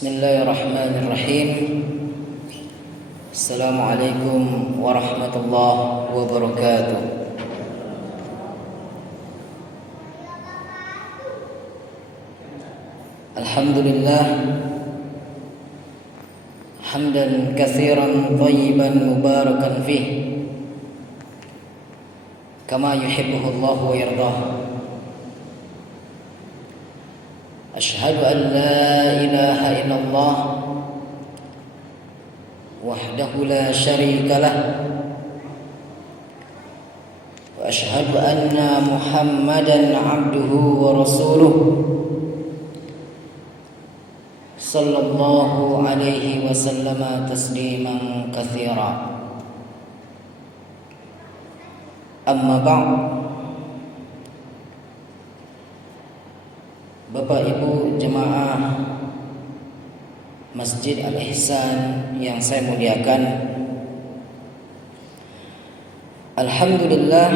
Bismillahirrahmanirrahim. Assalamualaikum warahmatullahi wabarakatuh. Alhamdulillah hamdan katsiran thayyiban mubarakan fih kama yuhibbuhullahu wa yardah. Ashhadu an la ilaha illallah wahdahu la syarika lah wa ashhadu anna Muhammadan abduhu wa rasuluh sallallahu alaihi wasallam tasliman katsira. Amma ba'd. Bapak Ibu jemaah Masjid Al-Ihsan yang saya muliakan, alhamdulillah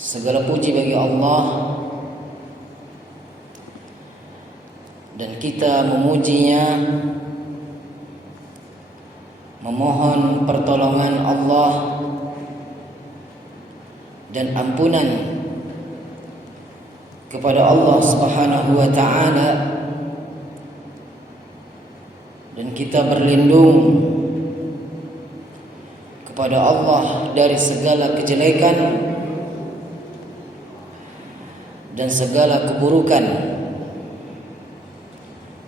segala puji bagi Allah dan kita memujinya, memohon pertolongan Allah dan ampunan kepada Allah Subhanahu wa taala, dan kita berlindung kepada Allah dari segala kejelekan dan segala keburukan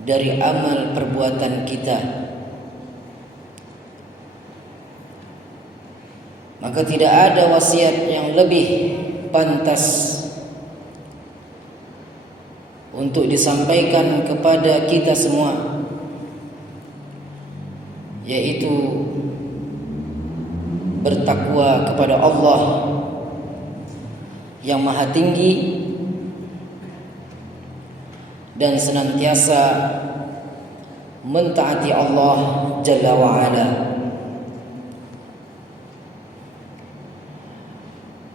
dari amal perbuatan kita. Maka tidak ada wasiat yang lebih pantas untuk disampaikan kepada kita semua, yaitu bertakwa kepada Allah yang Maha Tinggi dan senantiasa mentaati Allah Jalla wa'ala.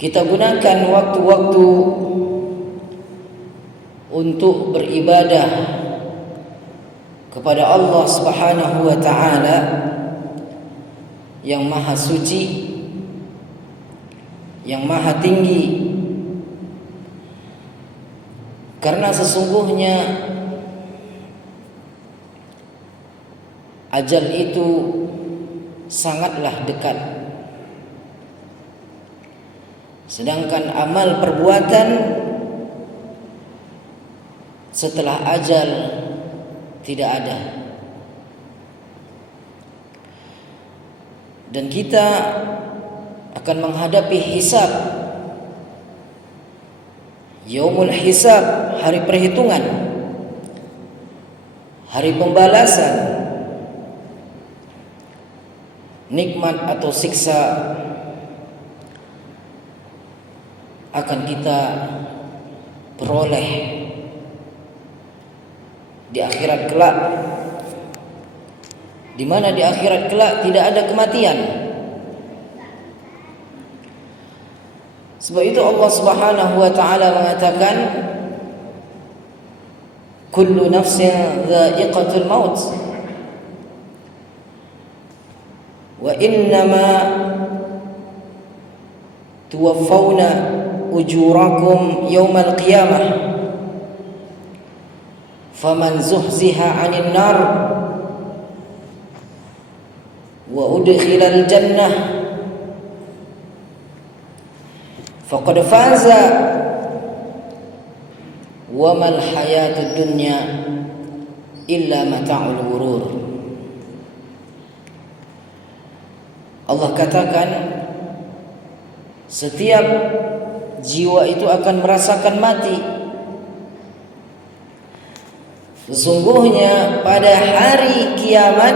Kita gunakan waktu-waktu untuk beribadah kepada Allah Subhanahu wa taala yang Maha Suci, yang Maha Tinggi, karena sesungguhnya ajal itu sangatlah dekat, sedangkan amal perbuatan setelah ajal tidak ada. Dan kita akan menghadapi hisab, yaumul hisab, hari perhitungan, hari pembalasan, nikmat atau siksa akan kita peroleh di akhirat kelak, di mana di akhirat kelak tidak ada kematian. Sebab itu Allah Subhanahu wa taala mengatakan, kullu nafsin dha'iqatul maut wa innama tuwaffawna ujurakum yawmal qiyamah faman zuhziha 'anil nar wa udkhilal jannah faqad faza wa mal hayatud dunya illa mata'ul ghurur. Allah katakan setiap jiwa itu akan merasakan mati. Sesungguhnya pada hari kiamat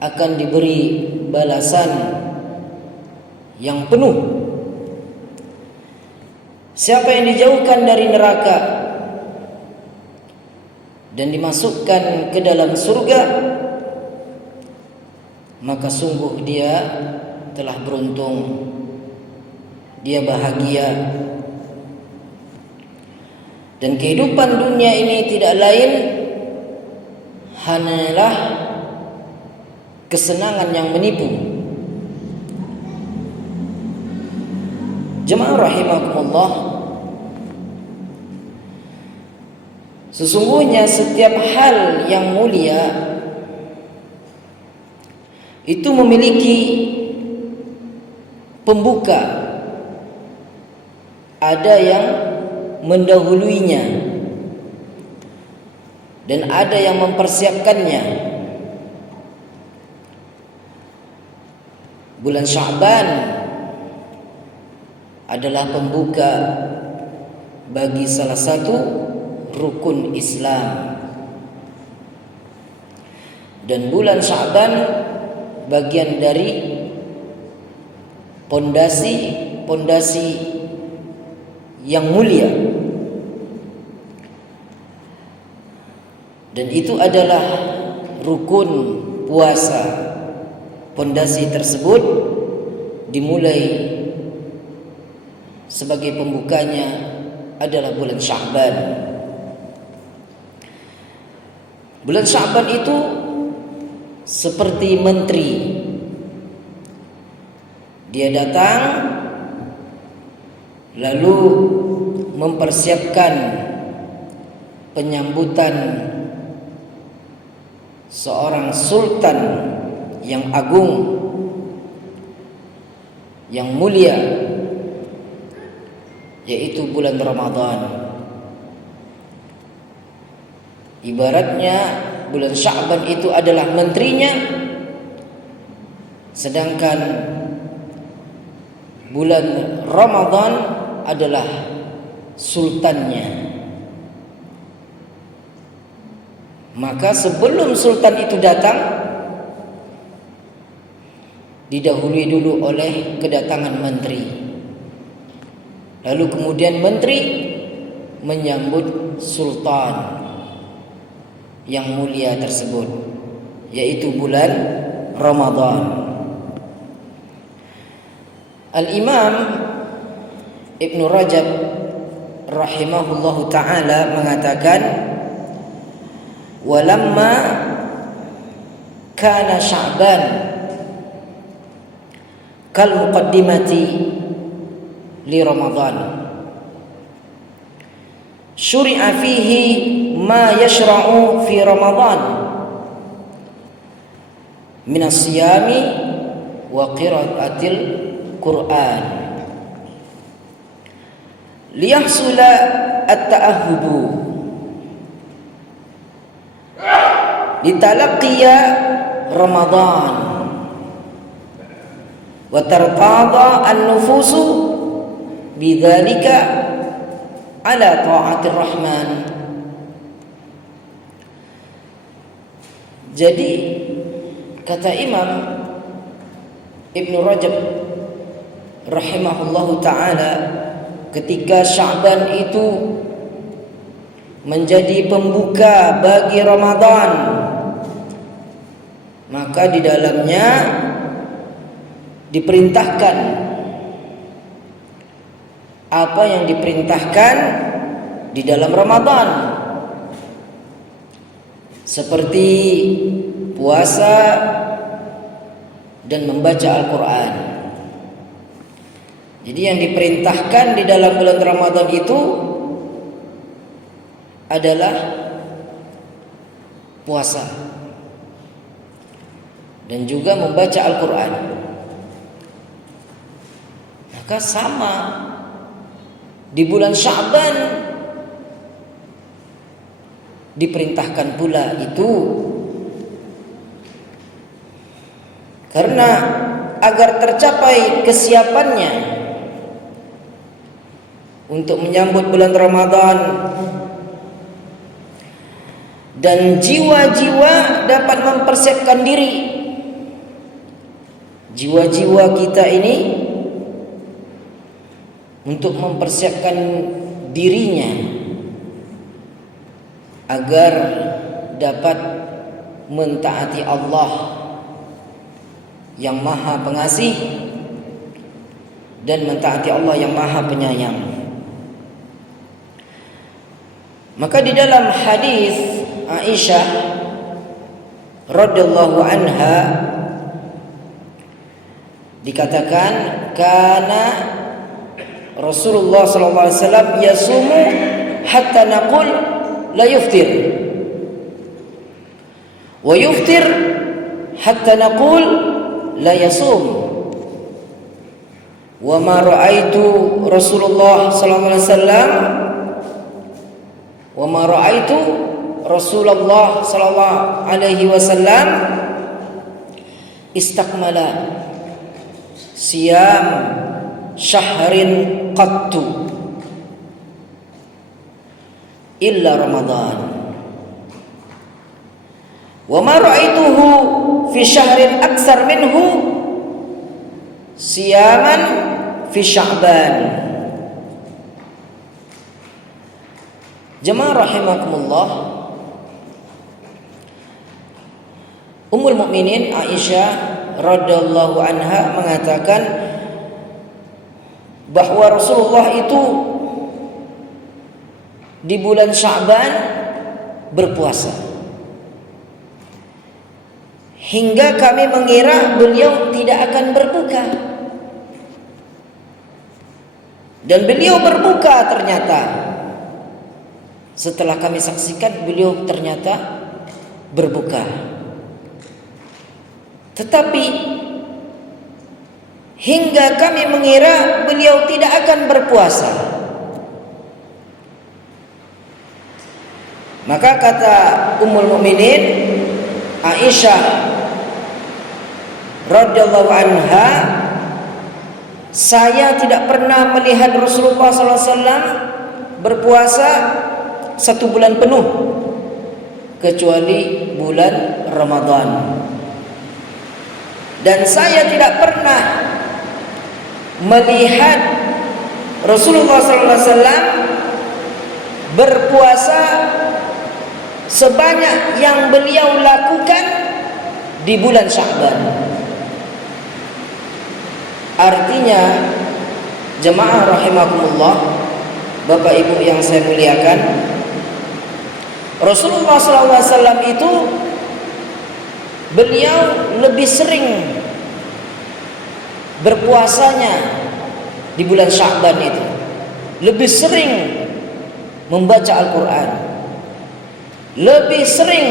akan diberi balasan yang penuh. Siapa yang dijauhkan dari neraka dan dimasukkan ke dalam surga, maka sungguh dia telah beruntung, dia bahagia. Dan kehidupan dunia ini tidak lain hanyalah kesenangan yang menipu. Jemaah rahimakumullah, sesungguhnya setiap hal yang mulia itu memiliki pembuka. Ada yang mendahuluinya dan ada yang mempersiapkannya. Bulan Sya'ban adalah pembuka bagi salah satu rukun Islam, dan bulan Sya'ban bagian dari pondasi yang mulia, dan itu adalah rukun puasa. Pondasi tersebut dimulai sebagai pembukanya adalah bulan Sya'ban. Bulan Sya'ban itu seperti menteri. Dia datang lalu mempersiapkan penyambutan seorang sultan yang agung, yang mulia, yaitu bulan Ramadan. Ibaratnya bulan Sya'ban itu adalah menterinya, sedangkan bulan Ramadan adalah sultannya. Maka sebelum sultan itu datang, didahului dulu oleh kedatangan menteri. Lalu kemudian menteri menyambut sultan yang mulia tersebut, yaitu bulan Ramadan. Al-Imam Ibn Rajab rahimahullahu ta'ala mengatakan, walamma kana Sya'ban kal muqaddimati li Ramadan, syuri'a fihi ma yashra'u fi Ramadan min as-siyami wa qira'atil Quran liyahsula at-ta'ahhubu litalaqqiya Ramadan wa tarqada an-nufusu bidzalika ala ta'atir rahman. Jadi kata Imam Ibn Rajab rahimahullahu ta'ala, ketika Sya'ban itu menjadi pembuka bagi Ramadan, maka di dalamnya diperintahkan apa yang diperintahkan di dalam Ramadan, seperti puasa dan membaca Al-Quran. Jadi yang diperintahkan di dalam bulan Ramadan itu adalah puasa dan juga membaca Al-Quran. Maka sama di bulan Sya'ban diperintahkan pula itu, karena agar tercapai kesiapannya untuk menyambut bulan Ramadan dan jiwa-jiwa dapat mempersiapkan diri. Jiwa-jiwa kita ini untuk mempersiapkan dirinya agar dapat mentaati Allah yang Maha Pengasih dan mentaati Allah yang Maha Penyayang. Maka di dalam hadis Aisyah radhiyallahu anha dikatakan, kana Rasulullah sallallahu alaihi wasallam yasumu hatta naqul la yuftir wa yuftir hatta naqul la yasum. Wa ma ra'aitu Rasulullah sallallahu alaihi wasallam wa ma ra'aitu Rasulullah sallallahu alaihi wasallam istakmala siyam syahrin qattu illa Ramadan wa ma ra'aituhu fi syahrin aksar minhu siyaman fi Sya'ban. Jemaah rahimakumullah, Ummul Mukminin Aisyah radhiyallahu anha mengatakan bahwa Rasulullah itu di bulan Sya'ban berpuasa hingga kami mengira beliau tidak akan berbuka, dan beliau berbuka. Ternyata setelah kami saksikan beliau ternyata berbuka, tetapi hingga kami mengira beliau tidak akan berpuasa. Maka kata Ummul Mukminin Aisyah radhiyallahu anha, saya tidak pernah melihat Rasulullah SAW berpuasa 1 bulan penuh kecuali bulan Ramadan, dan saya tidak pernah melihat Rasulullah SAW berpuasa sebanyak yang beliau lakukan di bulan Sya'ban. Artinya, jemaah rahimakumullah, Bapak Ibu yang saya muliakan, Rasulullah SAW itu beliau lebih sering berpuasanya di bulan Sya'ban itu, lebih sering membaca Al-Quran, lebih sering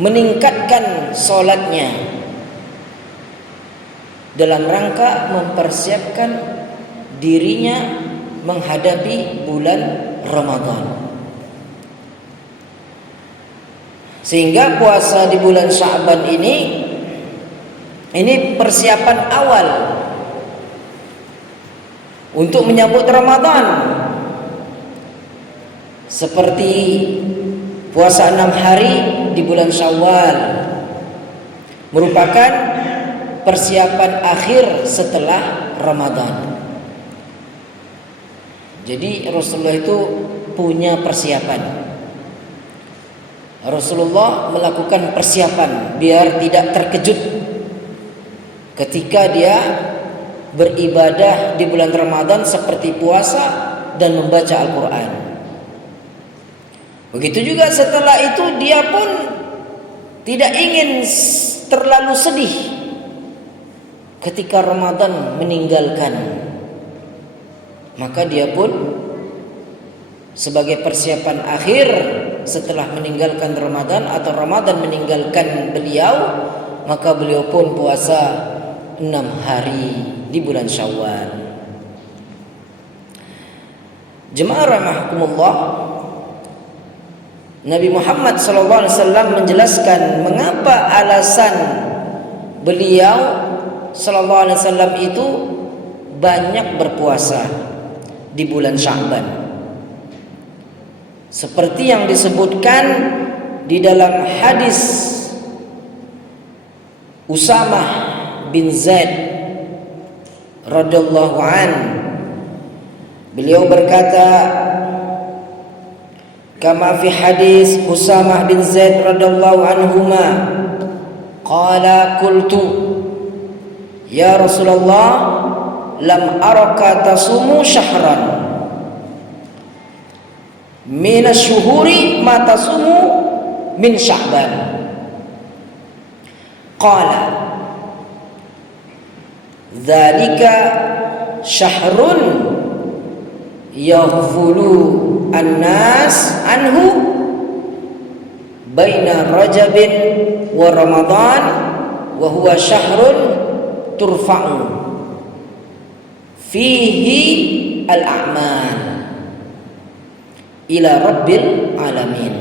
meningkatkan sholatnya dalam rangka mempersiapkan dirinya menghadapi bulan Ramadan. Sehingga puasa di bulan Sya'ban ini persiapan awal untuk menyambut Ramadan. Seperti puasa 6 hari di bulan Syawal merupakan persiapan akhir setelah Ramadan. Jadi Rasulullah itu punya persiapan. Rasulullah melakukan persiapan biar tidak terkejut ketika dia beribadah di bulan Ramadan seperti puasa dan membaca Al-Quran. Begitu juga setelah itu dia pun tidak ingin terlalu sedih ketika Ramadan meninggalkan. Maka dia pun sebagai persiapan akhir setelah meninggalkan Ramadan atau Ramadan meninggalkan beliau, maka beliau pun puasa 6 hari di bulan Syawal. Jemaah rahimakumullah, Nabi Muhammad SAW menjelaskan mengapa alasan beliau SAW itu banyak berpuasa di bulan Sya'ban. Seperti yang disebutkan di dalam hadis Usamah bin Zaid radhiyallahu an, beliau berkata, kama fi hadis Usamah bin Zaid radhiyallahu anhuma qala qultu ya Rasulullah lam araka tasumu syahran. minasyuhuri ma tasumu min Sya'ban. Qala dzalika syahrun yaghfulu an-nas anhu baina Rajabin wa Ramadan wa huwa syahrun turfa'u fihi al-a'mal ila rabbil alamin.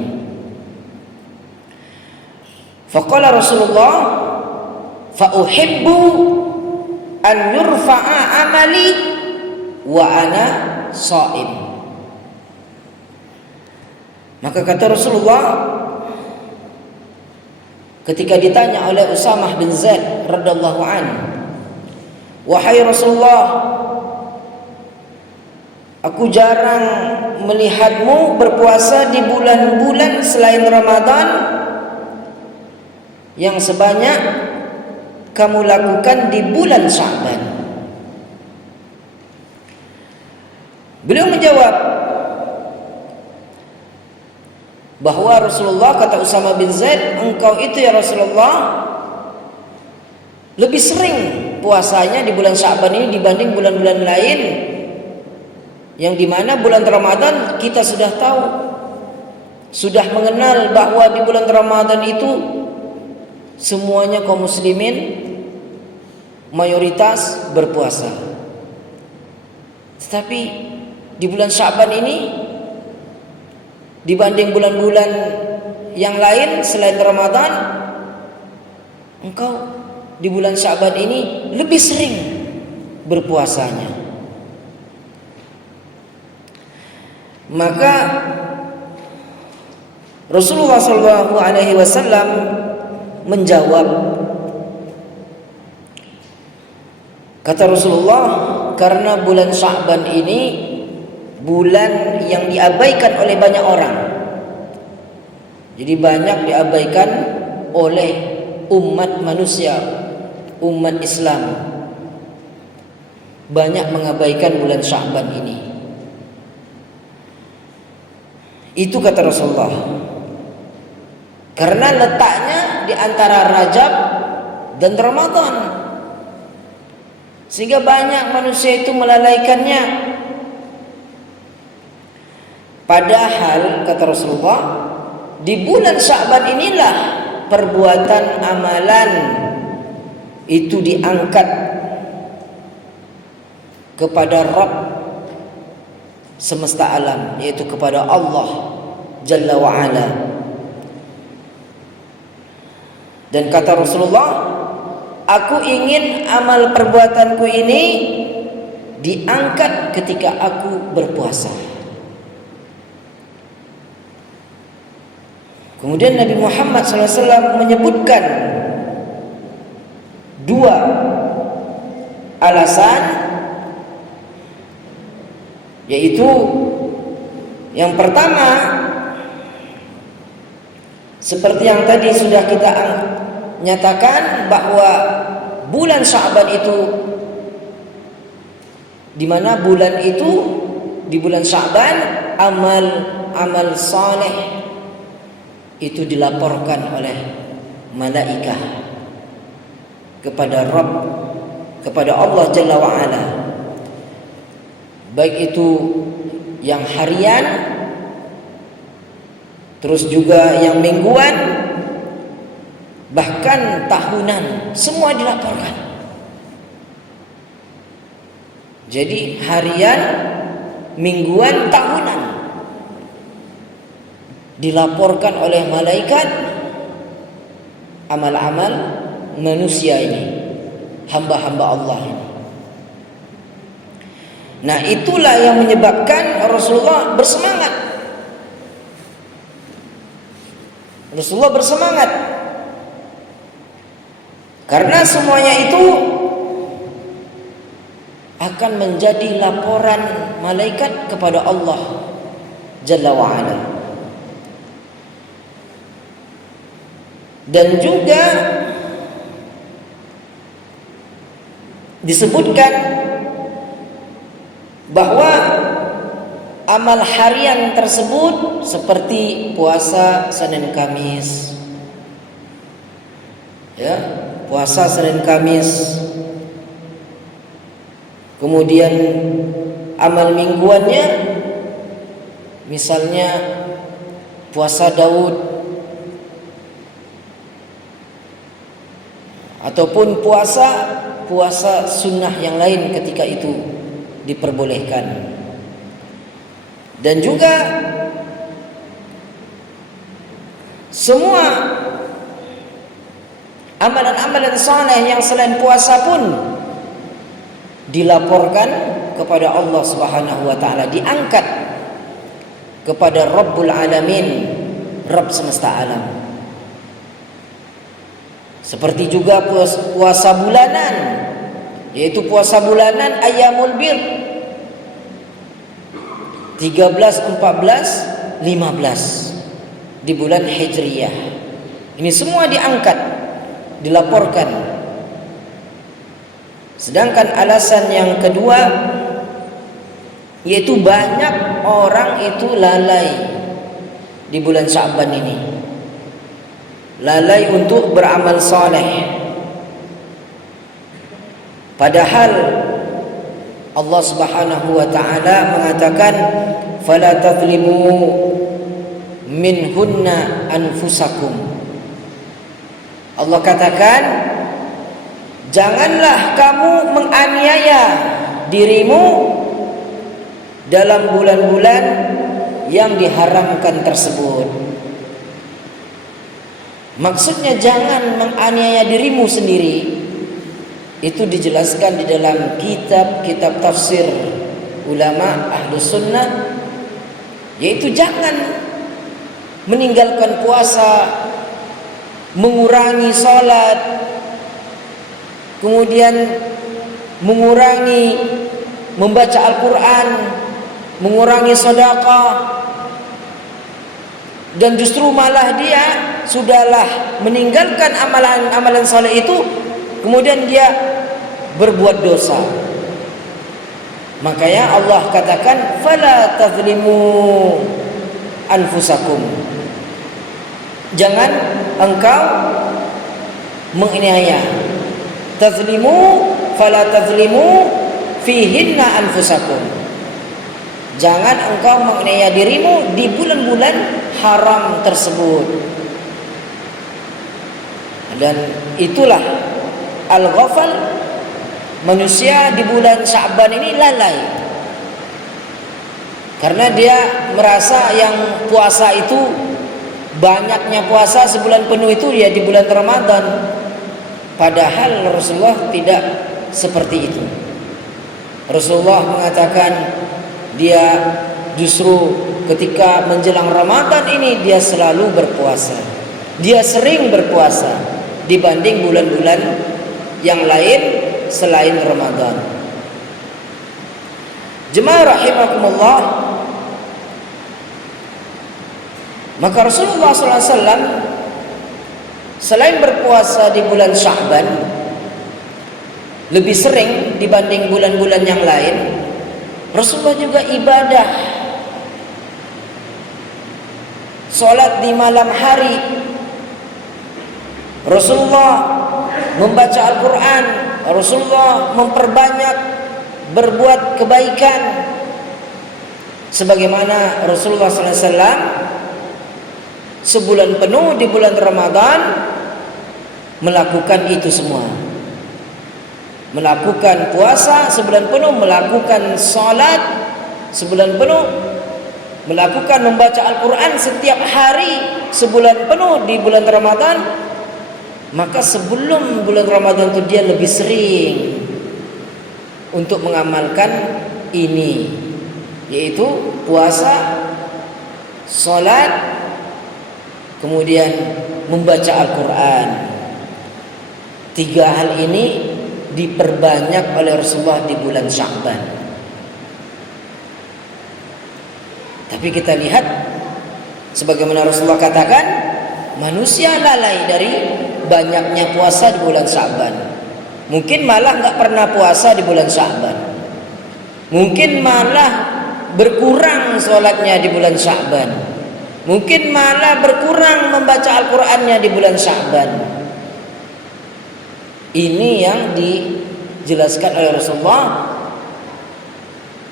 Faqala Rasulullah fa uhibbu an yurfa'a amali wa ana sha'im. Maka kata Rasulullah ketika ditanya oleh Usamah bin Zaid radhiyallahu an, wahai Rasulullah, aku jarang melihatmu berpuasa di bulan-bulan selain Ramadan yang sebanyak kamu lakukan di bulan Sya'ban. Beliau menjawab bahwa Rasulullah, kata Usamah bin Zaid, engkau itu ya Rasulullah lebih sering puasanya di bulan Sya'ban ini dibanding bulan-bulan lain, yang dimana bulan Ramadan kita sudah tahu, sudah mengenal bahwa di bulan Ramadan itu semuanya kaum muslimin mayoritas berpuasa. Tetapi di bulan Sya'ban ini dibanding bulan-bulan yang lain selain Ramadan, engkau di bulan Sya'ban ini lebih sering berpuasanya. Maka Rasulullah SAW menjawab, kata Rasulullah, karena bulan Sya'ban ini bulan yang diabaikan oleh banyak orang. Jadi banyak diabaikan oleh umat manusia, umat Islam. Banyak mengabaikan bulan Sya'ban ini. Itu kata Rasulullah. Karena letaknya di antara Rajab dan Ramadan, sehingga banyak manusia itu melalaikannya. Padahal kata Rasulullah, di bulan Sya'ban inilah perbuatan amalan itu diangkat kepada Rabb semesta alam, yaitu kepada Allah Jalla wa'ala. Dan kata Rasulullah, aku ingin amal perbuatanku ini diangkat ketika aku berpuasa. Kemudian Nabi Muhammad SAW menyebutkan dua alasan, yaitu yang pertama, seperti yang tadi sudah kita nyatakan, bahwa bulan Sya'ban itu, di mana bulan itu, di bulan Sya'ban amal saleh itu dilaporkan oleh malaikah kepada Rabb, kepada Allah Jalla wa'ala, baik itu yang harian, terus juga yang mingguan, bahkan tahunan, semua dilaporkan. Jadi harian, mingguan, tahunan dilaporkan oleh malaikat amal-amal manusia ini, hamba-hamba Allah ini. Nah, itulah yang menyebabkan Rasulullah bersemangat. Rasulullah bersemangat karena semuanya itu akan menjadi laporan malaikat kepada Allah Jalla wa'ala. Dan juga disebutkan bahwa amal harian tersebut seperti puasa Senin Kamis. Ya, puasa Senin Kamis. Kemudian amal mingguannya misalnya puasa Daud ataupun puasa sunnah yang lain ketika itu diperbolehkan. Dan juga semua amalan-amalan saleh yang selain puasa pun dilaporkan kepada Allah Subhanahu wa taala, diangkat kepada Rabbul Alamin, Rabb semesta alam. Seperti juga puasa bulanan, yaitu puasa bulanan Ayyamul Bir 13, 14, 15 di bulan Hijriyah. Ini semua diangkat, dilaporkan. Sedangkan alasan yang kedua, yaitu banyak orang itu lalai di bulan Sya'ban ini. Lalai untuk beramal saleh. Padahal Allah Subhanahu wa taala mengatakan fala tadhlimu minhunna anfusakum. Allah katakan janganlah kamu menganiaya dirimu dalam bulan-bulan yang diharamkan tersebut. Maksudnya jangan menganiaya dirimu sendiri. Itu dijelaskan di dalam kitab-kitab tafsir ulama Ahlus Sunnah, yaitu jangan meninggalkan puasa, mengurangi salat, kemudian mengurangi membaca Al-Quran, mengurangi sedekah, dan justru malah dia sudahlah meninggalkan amalan-amalan saleh itu, kemudian dia berbuat dosa. Makanya Allah katakan fala tazlimu anfusakum. Jangan engkau menganiaya. Tazlimu fala tazlimu fihinna anfusakum. Jangan engkau menganiaya dirimu di bulan-bulan haram tersebut. Dan itulah al-ghafal, manusia di bulan Sya'ban ini lalai. Karena dia merasa yang puasa itu, banyaknya puasa sebulan penuh itu ya di bulan Ramadan. Padahal Rasulullah tidak seperti itu. Rasulullah mengatakan dia justru ketika menjelang Ramadan ini dia selalu berpuasa. Dia sering berpuasa dibanding bulan-bulan yang lain selain Ramadan. Jemaah rahimakumullah, maka Rasulullah SAW selain berpuasa di bulan Sya'ban lebih sering dibanding bulan-bulan yang lain, Rasulullah juga ibadah salat di malam hari. Rasulullah membaca Al-Quran, Rasulullah memperbanyak berbuat kebaikan, sebagaimana Rasulullah SAW sebulan penuh di bulan Ramadan melakukan itu semua. Melakukan puasa sebulan penuh, melakukan salat sebulan penuh, melakukan membaca Al-Quran setiap hari sebulan penuh di bulan Ramadan. Maka sebelum bulan Ramadan itu dia lebih sering untuk mengamalkan ini, yaitu puasa, salat, kemudian membaca Al-Quran. 3 hal ini diperbanyak oleh Rasulullah di bulan Sya'ban. Tapi kita lihat sebagaimana Rasulullah katakan, manusia lalai dari banyaknya puasa di bulan Sya'ban. Mungkin malah nggak pernah puasa di bulan Sya'ban. Mungkin malah berkurang sholatnya di bulan Sya'ban. Mungkin malah berkurang membaca Al-Qur'annya di bulan Sya'ban. Ini yang dijelaskan oleh Rasulullah.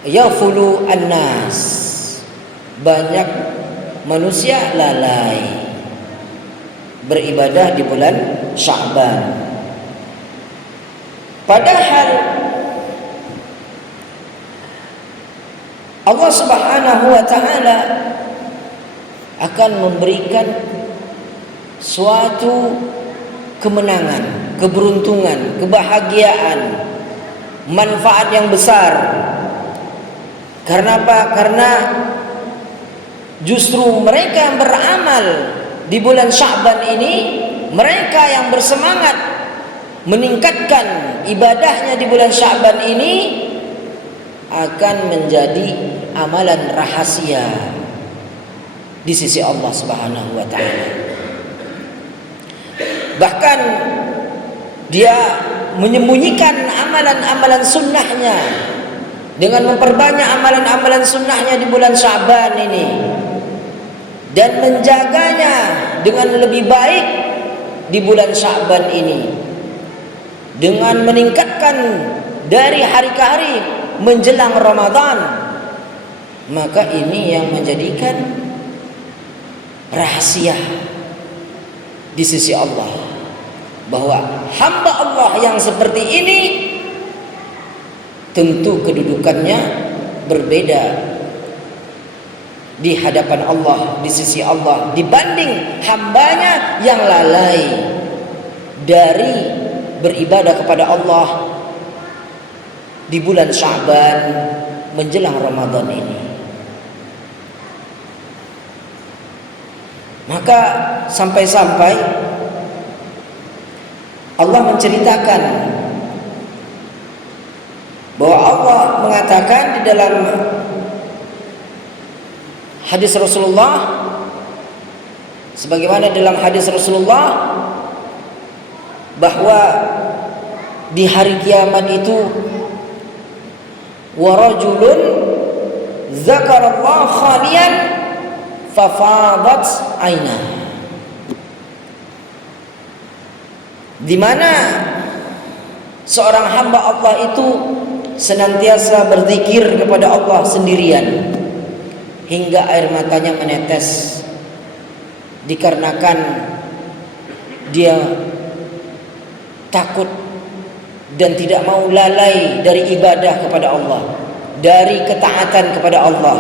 Yafulu an-nas, banyak manusia lalai beribadah di bulan Sya'ban. Padahal Allah Subhanahu wa taala akan memberikan suatu kemenangan, keberuntungan, kebahagiaan, manfaat yang besar. Karena apa? Karena justru mereka yang beramal di bulan Sya'ban ini, mereka yang bersemangat meningkatkan ibadahnya di bulan Sya'ban ini, akan menjadi amalan rahasia di sisi Allah Subhanahu wa taala. Bahkan dia menyembunyikan amalan-amalan sunnahnya dengan memperbanyak amalan-amalan sunnahnya di bulan Sya'ban ini, dan menjaganya dengan lebih baik di bulan Sya'ban ini, dengan meningkatkan dari hari ke hari menjelang Ramadan. Maka ini yang menjadikan rahasia di sisi Allah, bahwa hamba Allah yang seperti ini tentu kedudukannya berbeda di hadapan Allah, di sisi Allah, dibanding hambanya yang lalai dari beribadah kepada Allah di bulan Sya'ban menjelang Ramadan ini. Maka sampai-sampai Allah menceritakan bahwa Allah mengatakan di dalam hadis Rasulullah, sebagaimana dalam hadis Rasulullah, bahwa di hari kiamat itu wa rajulun zakarallahu khaliyan fafadat ainah, di mana seorang hamba Allah itu senantiasa berzikir kepada Allah sendirian hingga air matanya menetes, dikarenakan dia takut dan tidak mau lalai dari ibadah kepada Allah, dari ketaatan kepada Allah.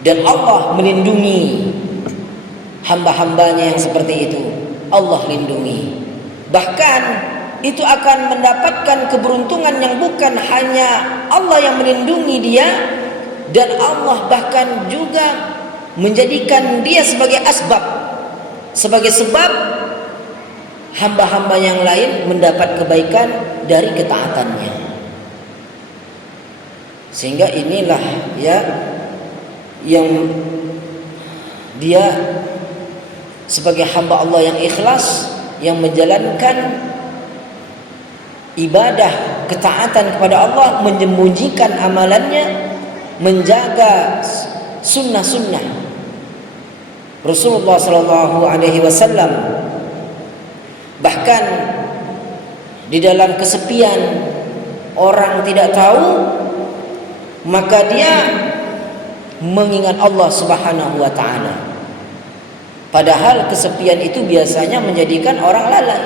Dan Allah melindungi hamba-hambanya yang seperti itu. Allah lindungi. Bahkan itu akan mendapatkan keberuntungan yang bukan hanya Allah yang melindungi dia, dan Allah bahkan juga menjadikan dia sebagai asbab, sebagai sebab hamba-hamba yang lain mendapat kebaikan dari ketaatannya. Sehingga inilah ya yang dia sebagai hamba Allah yang ikhlas, yang menjalankan ibadah ketaatan kepada Allah, menyembunyikan amalannya, menjaga sunnah-sunnah Rasulullah sallallahu alaihi wasallam. Bahkan di dalam kesepian orang tidak tahu, maka dia mengingat Allah Subhanahu wa taala. Padahal kesepian itu biasanya menjadikan orang lalai,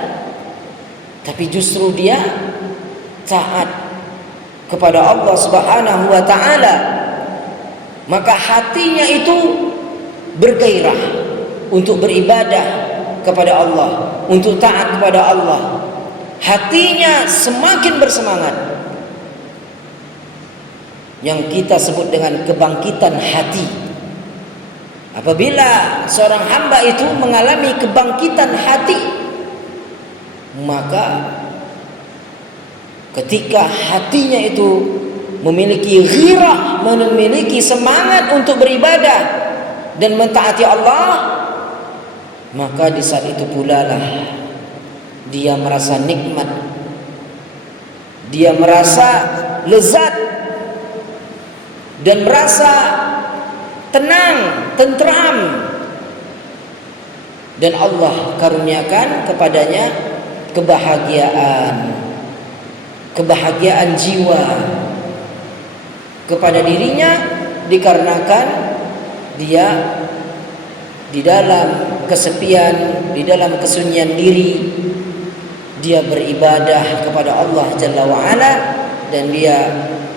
tapi justru dia taat kepada Allah Subhanahu wa taala, maka hatinya itu bergairah untuk beribadah kepada Allah, untuk taat kepada Allah. Hatinya semakin bersemangat, yang kita sebut dengan kebangkitan hati. Apabila seorang hamba itu mengalami kebangkitan hati, maka ketika hatinya itu memiliki ghirah, memiliki semangat untuk beribadah dan mentaati Allah, maka di saat itu pula lah dia merasa nikmat, dia merasa lezat dan merasa tenang, tentram, dan Allah karuniakan kepadanya kebahagiaan jiwa kepada dirinya, dikarenakan dia di dalam kesepian, di dalam kesunyian diri, dia beribadah kepada Allah Jalla wa'ala, dan dia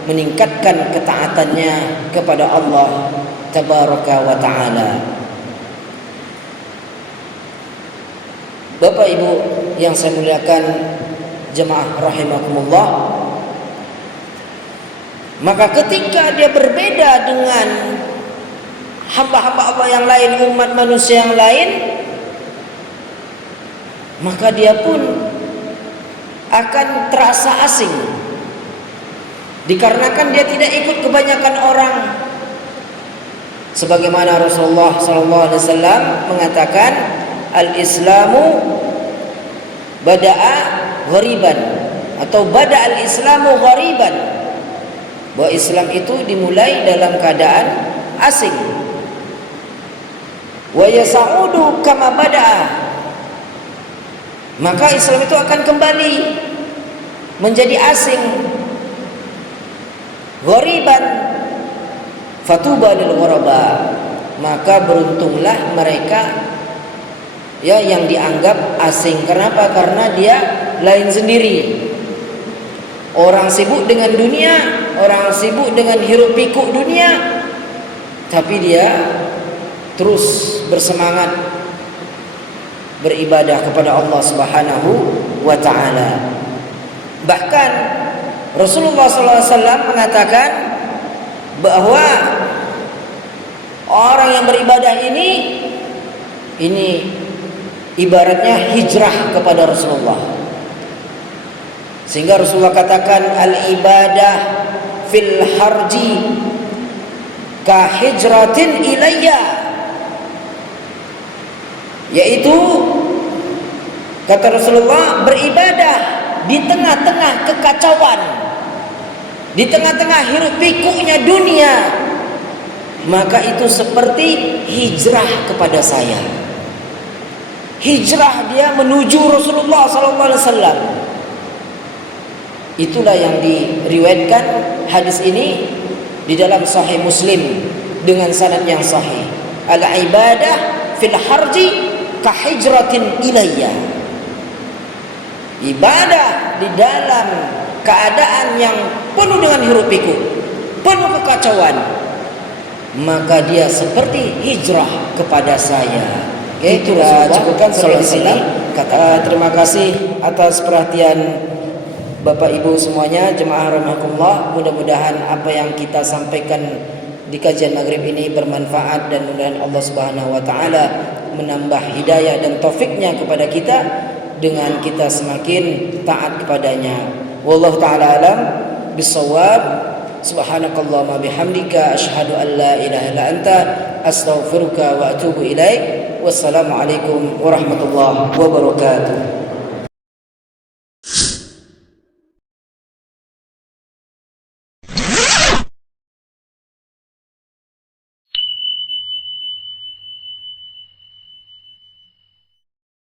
meningkatkan ketaatannya kepada Allah Tabaraka wa ta'ala. Bapak Ibu yang saya muliakan jemaah rahimakumullah, maka ketika dia berbeda dengan hamba-hamba Allah yang lain, umat manusia yang lain, maka dia pun akan terasa asing, dikarenakan dia tidak ikut kebanyakan orang. Sebagaimana Rasulullah SAW mengatakan, al-Islamu bada'a ghariban, atau bada al-Islamu ghariban, bahwa Islam itu dimulai dalam keadaan asing. Wa yasa'udu kama bada'a, maka Islam itu akan kembali menjadi asing. Ghariban fatuba lil ghuraba, maka beruntunglah mereka ya yang dianggap asing. Kenapa? Karena dia lain sendiri. Orang sibuk dengan dunia, orang sibuk dengan hiruk pikuk dunia, tapi dia terus bersemangat beribadah kepada Allah Subhanahu wa ta'ala. Bahkan Rasulullah SAW mengatakan bahwa orang yang beribadah ini ibaratnya hijrah kepada Rasulullah. Sehingga Rasulullah katakan, al-ibadah fil harji ka hijratin ilayya, yaitu kata Rasulullah, beribadah di tengah-tengah kekacauan, di tengah-tengah hiruk pikuknya dunia, maka itu seperti hijrah kepada saya. Hijrah dia menuju Rasulullah SAW. Itulah yang diriwayatkan hadis ini di dalam Sahih Muslim dengan sanad yang sahih. Al-ibadah fil harji ka hijratin ilayya. Ibadah di dalam keadaan yang penuh dengan hiruk pikuk, penuh kekacauan, maka dia seperti hijrah kepada saya. Oke, itulah cukupkan sampai di sini. Terima kasih atas perhatian Bapak Ibu semuanya, jemaah rahimakumullah. Mudah-mudahan apa yang kita sampaikan di kajian maghrib ini bermanfaat, dan mudah-mudahan Allah Subhanahu wa ta'ala menambah hidayah dan taufiknya kepada kita dengan kita semakin taat kepadanya. Wallahu ta'ala alam bisawab. Subhanakallahumma bihamdika asyhadu an la ilaha illa anta astaghfiruka wa atubu ilaik. Wassalamualaikum warahmatullahi wabarakatuh.